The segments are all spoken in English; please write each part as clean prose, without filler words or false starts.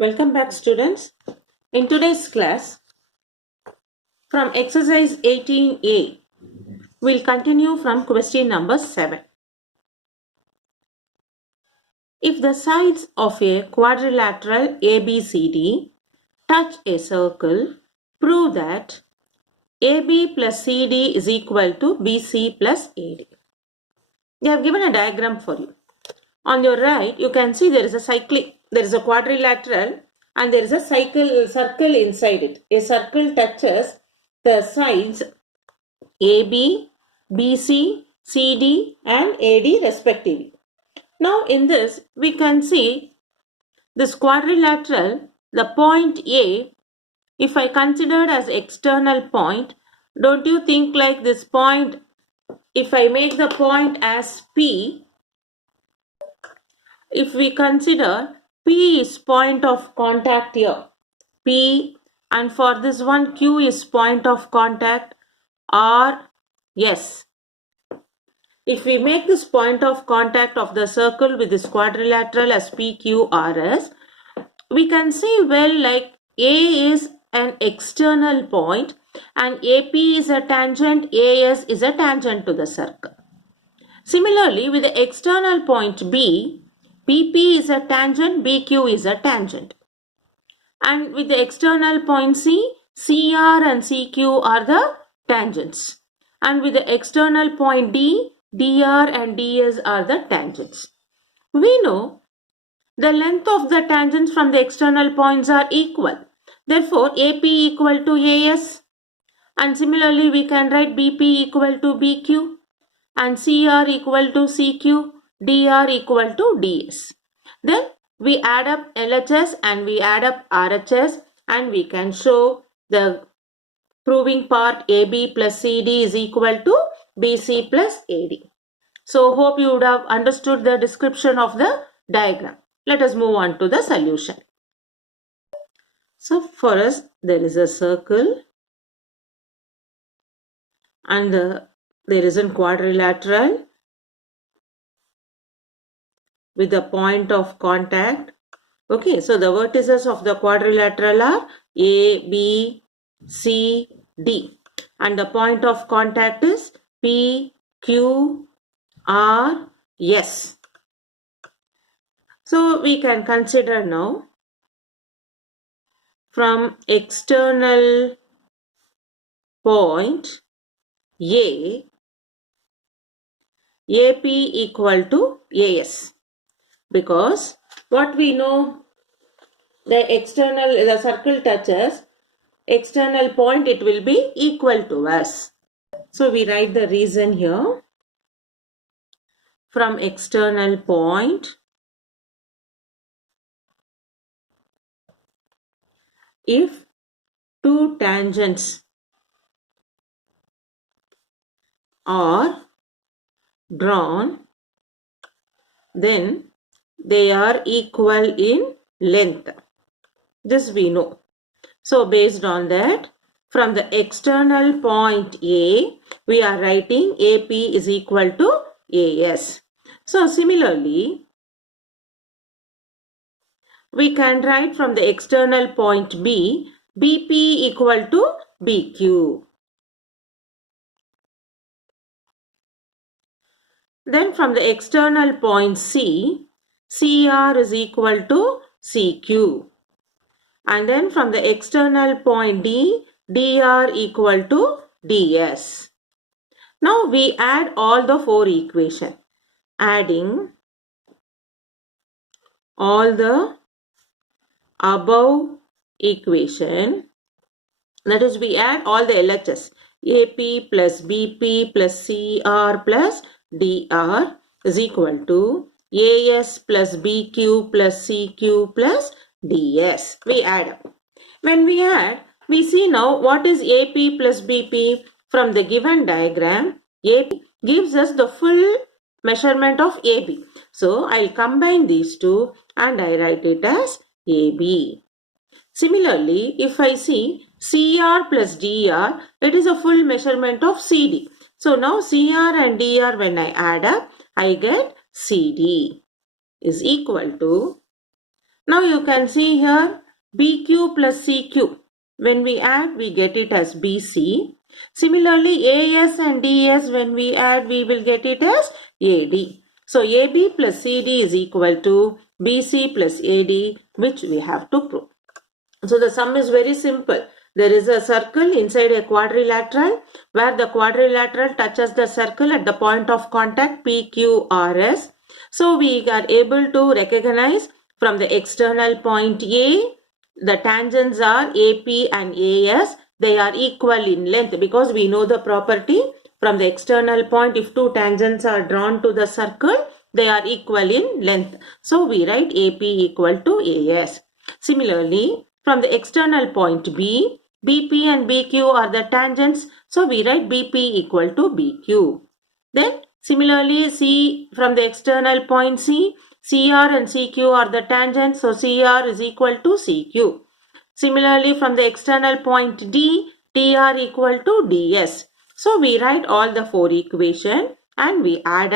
Welcome back, students. In today's class, from exercise 18A, we'll continue from question number 7. If the sides of a quadrilateral ABCD touch a circle, prove that AB plus CD is equal to BC plus AD. They have given a diagram for you. On your right, you can see there is a quadrilateral and there is a circle inside it. A circle touches the sides AB, BC, CD and AD respectively. Now in this, we can see this quadrilateral, the point A, if I considered as external point, don't you think like this point, if I make the point as P, if we consider P is point of contact here, P, and for this one Q is point of contact, R, yes. If we make this point of contact of the circle with this quadrilateral as PQRS, we can see well like A is an external point and AP is a tangent, AS is a tangent to the circle. Similarly, with the external point B, PP is a tangent, BQ is a tangent. And with the external point C, CR and CQ are the tangents. And with the external point D, DR and DS are the tangents. We know the length of the tangents from the external points are equal. Therefore, AP equal to AS. And similarly, we can write BP equal to BQ. And CR equal to CQ, DR equal to DS. Then we add up LHS and we add up RHS and we can show the proving part AB plus CD is equal to BC plus AD. So hope you would have understood the description of the diagram. Let us move on to the solution. So for us, there is a circle and there is a quadrilateral with a point of contact. Okay, so the vertices of the quadrilateral are A, B, C, D. And the point of contact is P, Q, R, S. So we can consider now from external point A, AP equal to AS. Because what we know, the circle touches external point, it will be equal to us. So we write the reason here. From external point, if two tangents are drawn, then they are equal in length. This we know. So based on that, from the external point A, we are writing AP is equal to AS. So similarly, we can write from the external point B, BP equal to BQ. Then from the external point C, CR is equal to CQ. And then from the external point D, DR equal to DS. Now we add all the four equations. Adding all the above equation, that is, we add all the LHS. AP plus BP plus CR plus DR is equal to AS plus BQ plus CQ plus DS. We add up. When we add, we see now what is AP plus BP. From the given diagram, AP gives us the full measurement of AB. So I'll combine these two and I write it as AB. Similarly, if I see CR plus DR, it is a full measurement of CD. So now CR and DR, when I add up, I get CD is equal to, Now you can see here BQ plus CQ. When we add, we get it as BC. Similarly, AS and DS, when we add, we will get it as AD. So AB plus CD is equal to BC plus AD, which we have to prove. So the sum is very simple. There is a circle inside a quadrilateral where the quadrilateral touches the circle at the point of contact PQRS. So we are able to recognize from the external point A, the tangents are AP and AS. They are equal in length because we know the property from the external point. If two tangents are drawn to the circle, they are equal in length. So we write AP equal to AS. Similarly, from the external point B, BP and BQ are the tangents. So we write BP equal to BQ. Then similarly, C from the external point C, CR and CQ are the tangents. So CR is equal to CQ. Similarly, from the external point D, TR equal to DS. So we write all the four equations and we add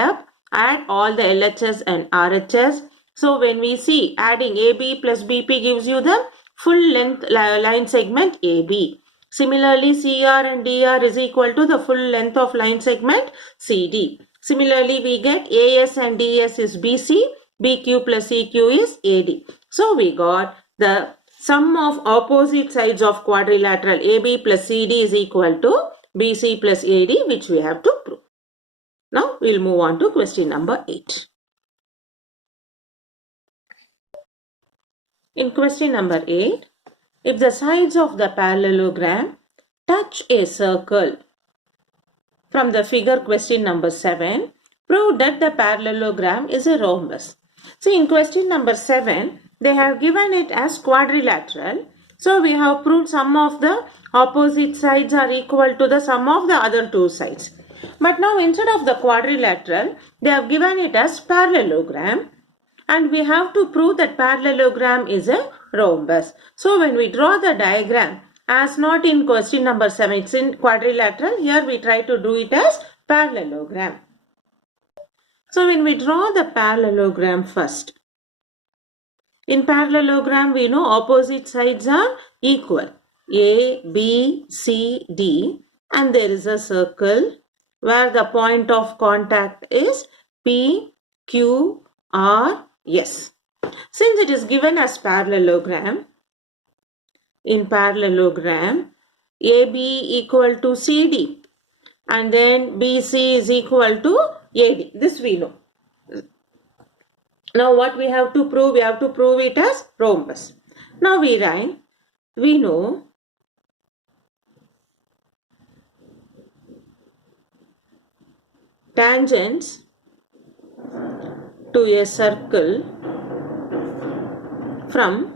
all the LHS and RHS. So when we see adding AB plus BP gives you the full length line segment AB. Similarly, CR and DR is equal to the full length of line segment CD. Similarly, we get AS and DS is BC, BQ plus CQ is AD. So we got the sum of opposite sides of quadrilateral AB plus CD is equal to BC plus AD, which we have to prove. Now we'll move on to question number 8. In question number 8, if the sides of the parallelogram touch a circle, from the figure question number 7, prove that the parallelogram is a rhombus. See, in question number 7, they have given it as quadrilateral. So we have proved sum of the opposite sides are equal to the sum of the other two sides. But now instead of the quadrilateral, they have given it as parallelogram. And we have to prove that parallelogram is a rhombus. So when we draw the diagram, as not in question number 7, it's in quadrilateral. Here we try to do it as parallelogram. So when we draw the parallelogram first, in parallelogram we know opposite sides are equal. A, B, C, D, and there is a circle where the point of contact is P, Q, R, S. Since it is given as parallelogram, in parallelogram, AB equal to CD and then BC is equal to AD. This we know. Now what we have to prove? We have to prove it as rhombus. Now we write, we know tangents to a circle from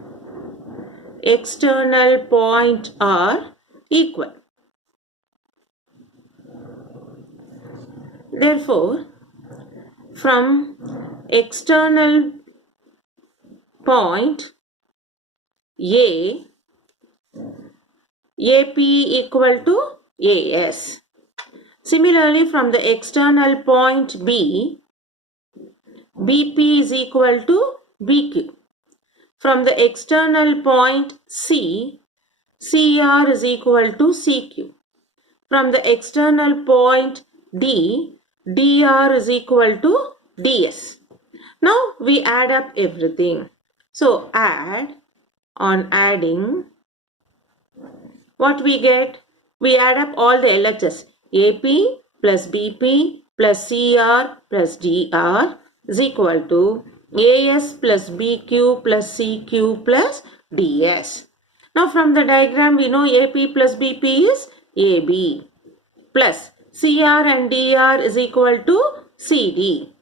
external point are equal. Therefore, from external point A, AP equal to AS. Similarly, from the external point B, BP is equal to BQ. From the external point C, CR is equal to CQ. From the external point D, DR is equal to DS. Now we add up everything. So add, on adding, what we get? We add up all the LHS. AP plus BP plus CR plus DR is equal to AS plus BQ plus CQ plus DS. Now from the diagram we know AP plus BP is AB plus CR and DR is equal to CD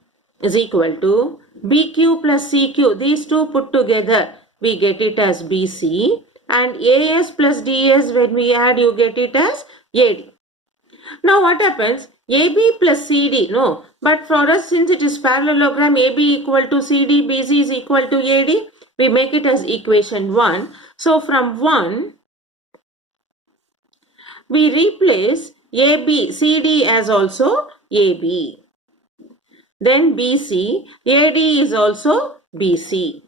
is equal to BQ plus CQ. These two put together we get it as BC, and AS plus DS when we add you get it as AD. Now what happens? AB plus CD, no, but for us since it is parallelogram, AB equal to CD, BC is equal to AD, we make it as equation 1. So from 1, we replace AB, CD as also AB. Then BC, AD is also BC.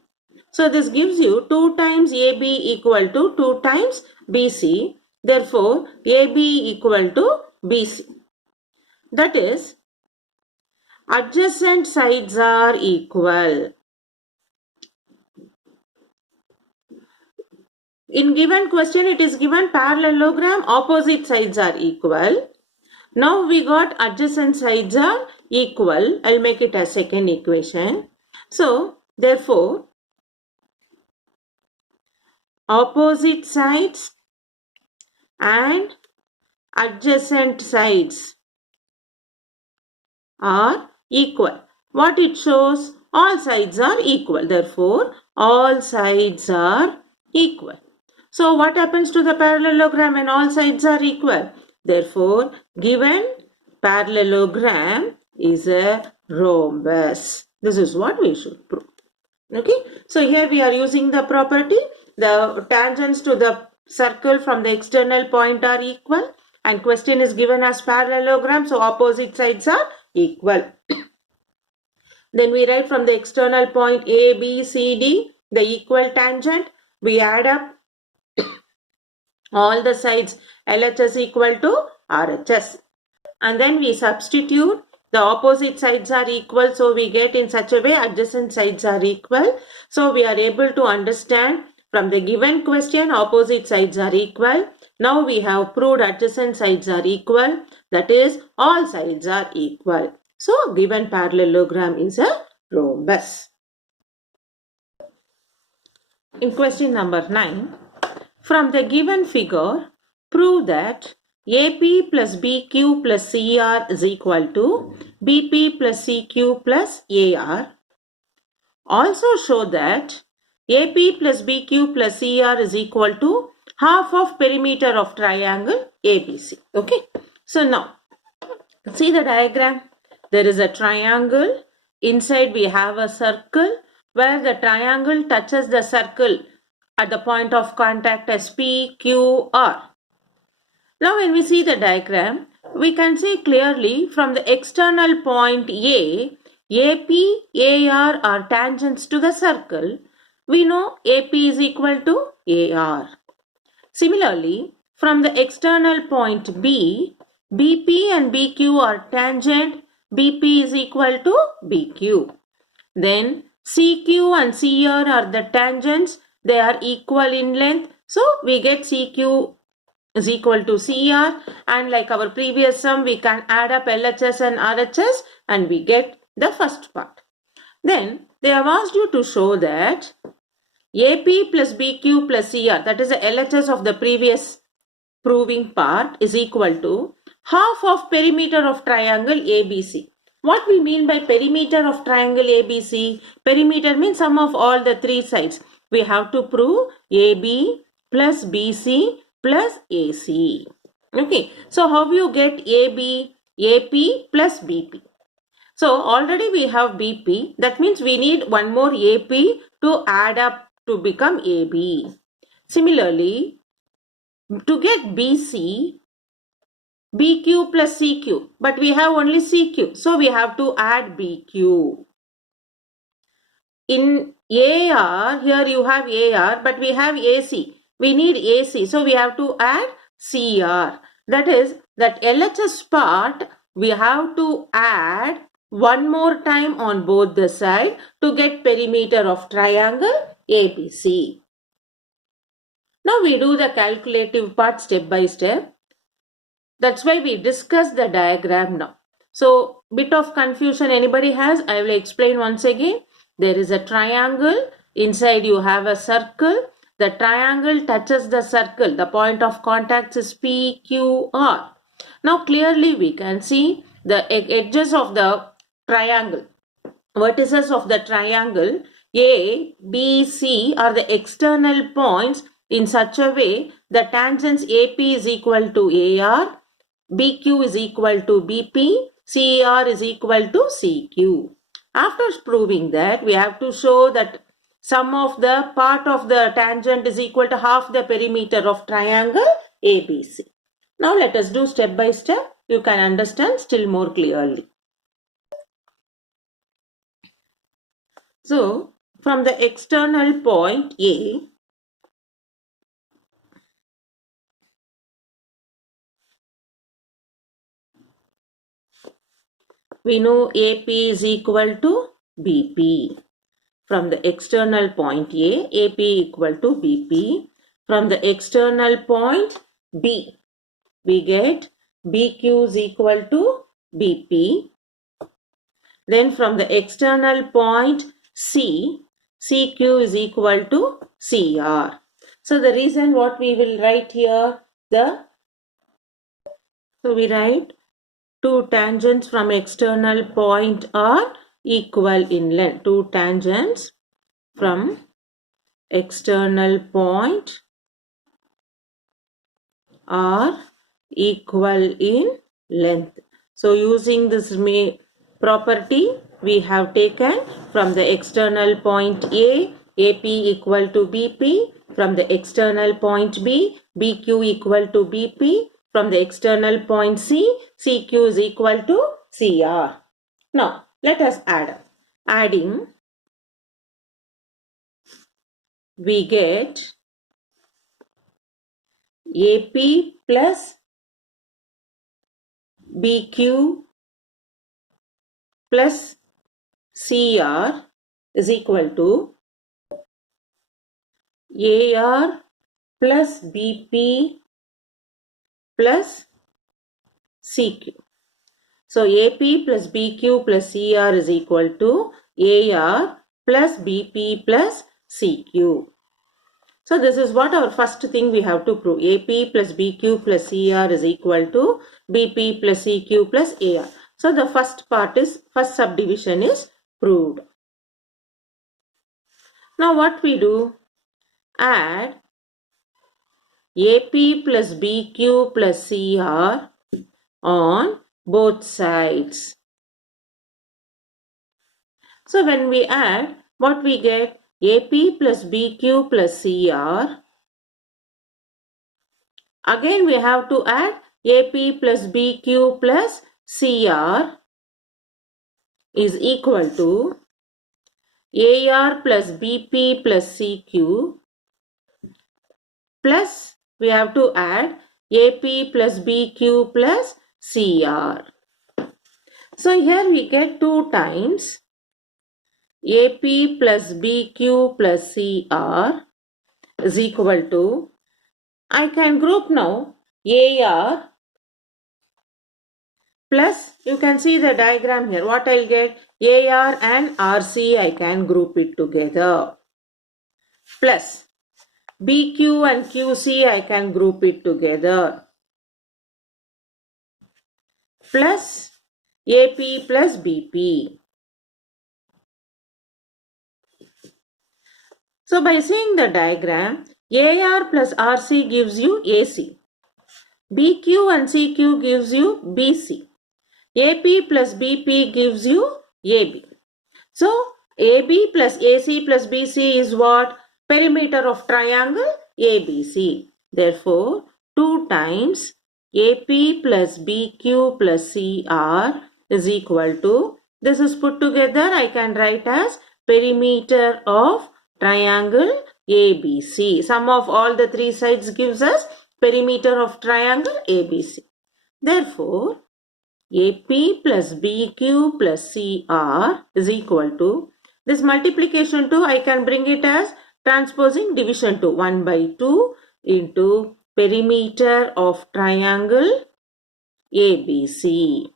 So this gives you 2 times AB equal to 2 times BC. Therefore, AB equal to BC. That is, adjacent sides are equal. In given question, it is given parallelogram, opposite sides are equal. Now we got adjacent sides are equal. I'll make it a second equation. So, therefore, opposite sides and adjacent sides are equal. What it shows? All sides are equal. Therefore, all sides are equal. So, what happens to the parallelogram when all sides are equal? Therefore, given parallelogram is a rhombus. This is what we should prove. Okay. So, here we are using the property. The tangents to the circle from the external point are equal. And question is given as parallelogram. So, opposite sides are equal. Then we write from the external point A, B, C, D, the equal tangent. We add up all the sides LHS equal to RHS. And then we substitute. The opposite sides are equal. So we get in such a way adjacent sides are equal. So we are able to understand from the given question opposite sides are equal. Now we have proved adjacent sides are equal. That is all sides are equal. So given parallelogram is a rhombus. In question number 9, from the given figure, prove that AP plus BQ plus CR is equal to BP plus CQ plus AR. Also show that AP plus BQ plus CR is equal to half of perimeter of triangle ABC. Okay. So now, see the diagram. There is a triangle. Inside we have a circle where the triangle touches the circle at the point of contact as P, Q, R. Now when we see the diagram, we can see clearly from the external point A, AP, AR are tangents to the circle. We know AP is equal to AR. Similarly, from the external point B, BP and BQ are tangent. BP is equal to BQ. Then CQ and CR are the tangents. They are equal in length. So we get CQ is equal to CR, and like our previous sum, we can add up LHS and RHS and we get the first part. Then they have asked you to show that AP plus BQ plus CR, that is the LHS of the previous proving part, is equal to half of perimeter of triangle ABC. What we mean by perimeter of triangle ABC? Perimeter means sum of all the three sides. We have to prove AB plus BC plus AC. Okay. So how you get AB? AP plus BP. So already we have BP. That means we need one more AP to add up to become AB. Similarly, to get BC, BQ plus CQ, but we have only CQ, so we have to add BQ. In AR, here you have AR, but we have AC. We need AC, so we have to add CR. That is, that LHS part, we have to add one more time on both the side to get perimeter of triangle ABC. Now we do the calculative part step by step. That's why we discuss the diagram now. So, bit of confusion anybody has, I will explain once again. There is a triangle. Inside you have a circle. The triangle touches the circle. The point of contact is P, Q, R. Now, clearly we can see the edges of the triangle. Vertices of the triangle A, B, C are the external points in such a way the tangents AP is equal to AR, BQ is equal to BP, CR is equal to CQ. After proving that, we have to show that sum of the part of the tangent is equal to half the perimeter of triangle ABC. Now let us do step by step. You can understand still more clearly. So, from the external point A, we know AP is equal to BP. From the external point A, AP equal to BP. From the external point B, we get BQ is equal to BP. Then from the external point C, CQ is equal to CR. So the reason what we will write here, so we write two tangents from external point are equal in length. Two tangents from external point are equal in length. So using this property, we have taken from the external point A, AP equal to BP, from the external point B, BQ equal to BP, from the external point C, CQ is equal to CR. Now, let us add up. Adding, we get AP plus BQ plus CR is equal to AR plus BP plus CQ. So AP plus BQ plus CR is equal to AR plus BP plus CQ. So this is what our first thing we have to prove. AP plus BQ plus CR is equal to BP plus CQ plus AR. So the first subdivision is proved. Now what we do? Add AP plus BQ plus CR on both sides. So when we add, what we get? AP plus BQ plus CR. Again we have to add AP plus BQ plus CR is equal to AR plus BP plus CQ plus we have to add AP plus BQ plus CR. So here we get 2 times AP plus BQ plus CR is equal to, I can group now AR plus, you can see the diagram here. What I'll get? AR and RC I can group it together. Plus BQ and QC I can group it together. Plus AP plus BP. So by seeing the diagram, AR plus RC gives you AC. BQ and CQ gives you BC. AP plus BP gives you AB. So AB plus AC plus BC is what? Perimeter of triangle ABC. Therefore, 2 times AP plus BQ plus CR is equal to, this is put together, I can write as perimeter of triangle ABC. Sum of all the 3 sides gives us perimeter of triangle ABC. Therefore, AP plus BQ plus CR is equal to, this multiplication 2 I can bring it as transposing division 2, 1 by 2 into perimeter of triangle ABC.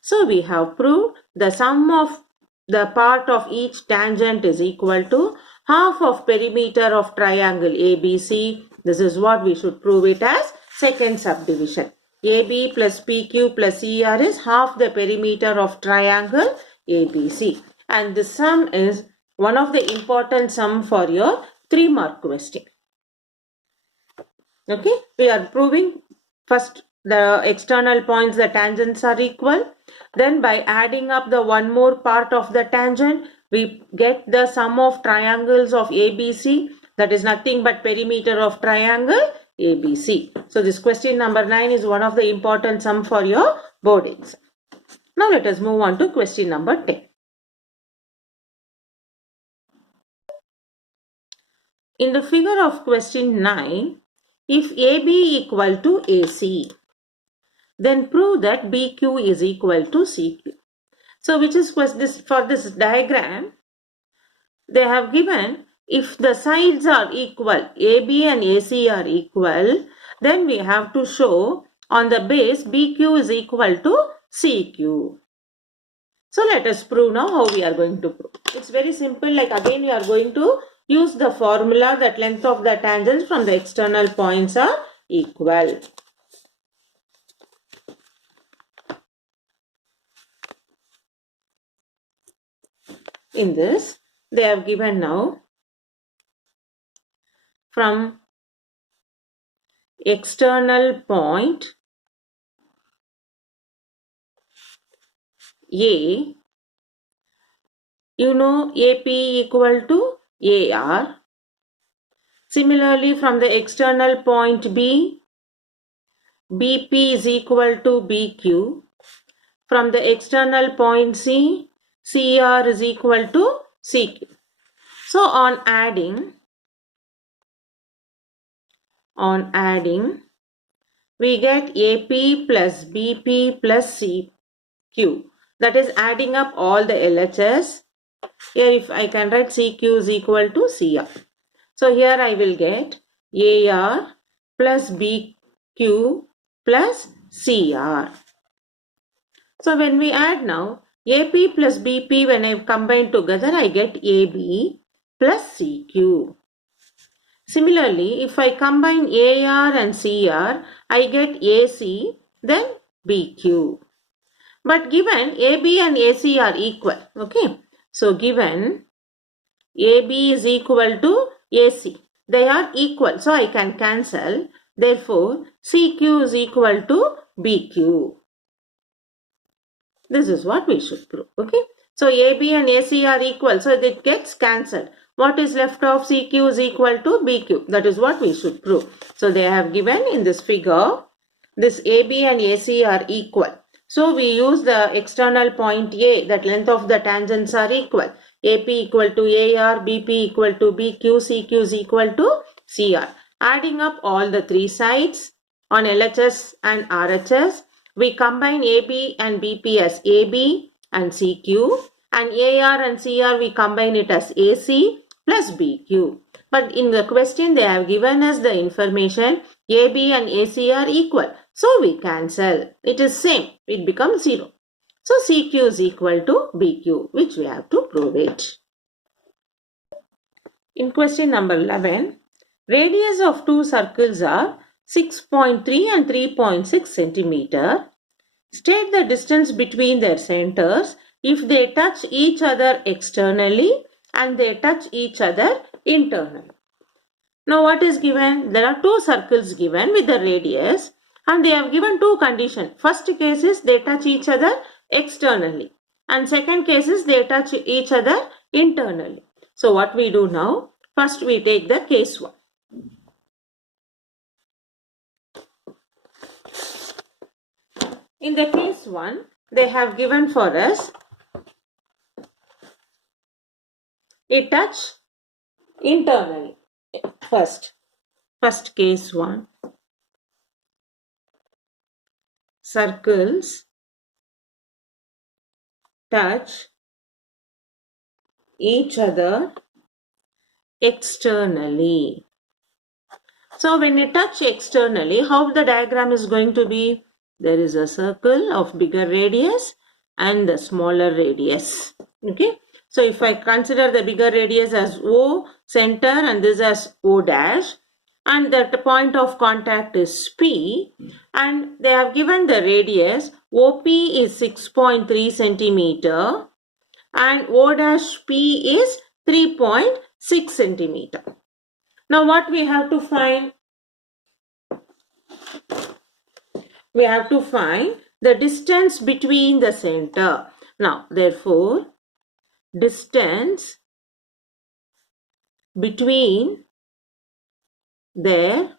So we have proved the sum of the part of each tangent is equal to half of perimeter of triangle ABC. This is what we should prove it as second subdivision. AB plus PQ plus CR is half the perimeter of triangle ABC. And the sum is one of the important sum for your 3-mark question. Okay, we are proving first the external points, the tangents are equal. Then by adding up the one more part of the tangent, we get the sum of triangles of ABC, that is nothing but perimeter of triangle ABC. So this question number 9 is one of the important sum for your board exam. Now let us move on to question number 10. in the figure of question 9, if AB equal to AC, then prove that BQ is equal to CQ. So which is this, for this diagram, they have given if the sides are equal, AB and AC are equal, then we have to show on the base BQ is equal to CQ. So let us prove now how we are going to prove. It's very simple. Like again we are going to use the formula that length of the tangents from the external points are equal. In this, they have given now from external point A, you know AP equal to AR. Similarly, from the external point B, BP is equal to BQ. From the external point C, CR is equal to CQ. So on adding, we get AP plus BP plus CQ. That is adding up all the LHS. Here if I can write CQ is equal to CR. So here I will get AR plus BQ plus CR. So when we add now, AP plus BP, when I combine together, I get AB plus CQ. Similarly, if I combine AR and CR, I get AC, then BQ. But given AB and AC are equal, okay. So given AB is equal to AC, they are equal. So I can cancel. Therefore, CQ is equal to BQ. This is what we should prove, okay. So AB and AC are equal, so it gets cancelled. What is left of CQ is equal to BQ. That is what we should prove. So they have given in this figure, this AB and AC are equal. So we use the external point A, that length of the tangents are equal. AP equal to AR, BP equal to BQ, CQ is equal to CR. Adding up all the three sides on LHS and RHS, we combine AB and BP as AB and CQ, and AR and CR we combine it as AC plus BQ. But in the question they have given us the information AB and AC are equal. So we cancel. It is same. It becomes 0. So CQ is equal to BQ, which we have to prove it. In question number 11, radius of two circles are 6.3 and 3.6 centimeter. State the distance between their centers if they touch each other externally and they touch each other internally. Now what is given? There are two circles given with the radius and they have given two conditions. First case is they touch each other externally and second case is they touch each other internally. So what we do now? First we take the case 1. In the case 1, they have given for us a touch internally. First case 1. Circles touch each other externally. So when you touch externally, how the diagram is going to be? There is a circle of bigger radius and the smaller radius. Okay. So if I consider the bigger radius as O center and this as O dash, and that point of contact is P, and they have given the radius OP is 6.3 centimeter and O dash P is 3.6 centimeter. Now what we have to find? We have to find the distance between the center. Now therefore, distance between their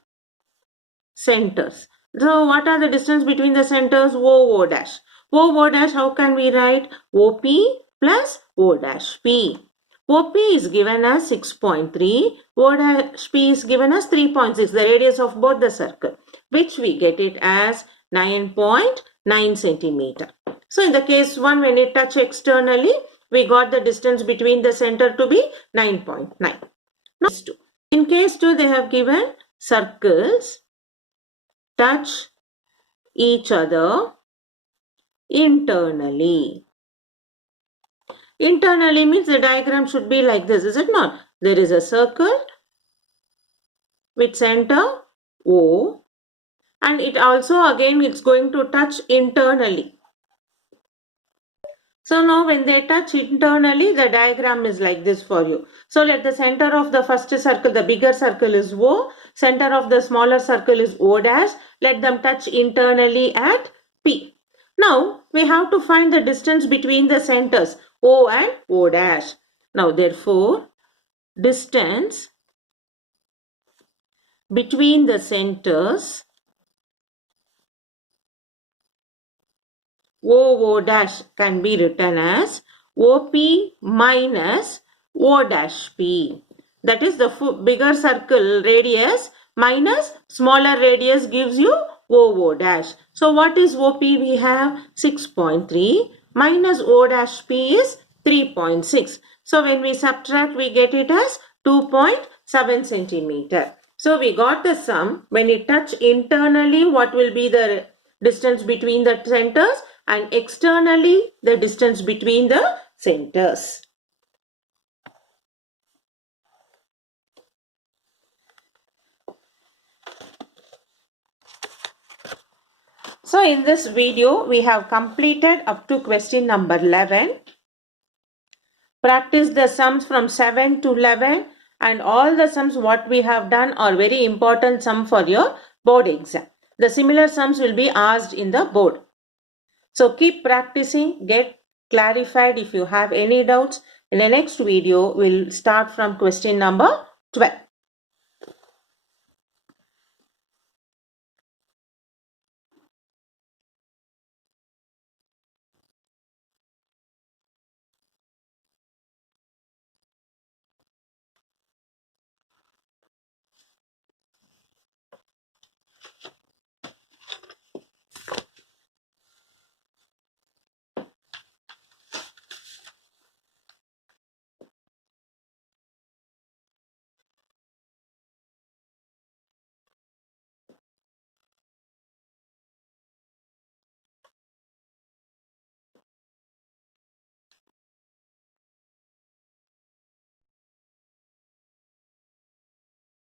centers. So what are the distance between the centers? O dash. O dash, how can we write? OP plus O dash P. OP is given as 6.3, O dash P is given as 3.6, the radius of both the circle, which we get it as 9.9 centimeter. So in the case 1, when it touch externally, we got the distance between the center to be 9.9. Now, in case 2, they have given circles touch each other internally. Internally means the diagram should be like this, is it not? There is a circle with center O, and it also again it's going to touch internally. So now when they touch internally, the diagram is like this for you. So let the center of the first circle, the bigger circle is O, center of the smaller circle is O dash. Let them touch internally at P. Now we have to find the distance between the centers O and O dash. Now therefore, distance between the centers OO dash can be written as OP minus O dash P. That is the bigger circle radius minus smaller radius gives you OO dash. So what is OP? We have 6.3 minus O dash P is 3.6. So when we subtract, we get it as 2.7 centimeter. So we got the sum. When it touch internally, what will be the distance between the centers, and externally the distance between the centers. So in this video, we have completed up to question number 11. Practice the sums from 7 to 11, and all the sums what we have done are very important sum for your board exam. The similar sums will be asked in the board. So keep practicing, get clarified if you have any doubts. In the next video, we'll start from question number 12.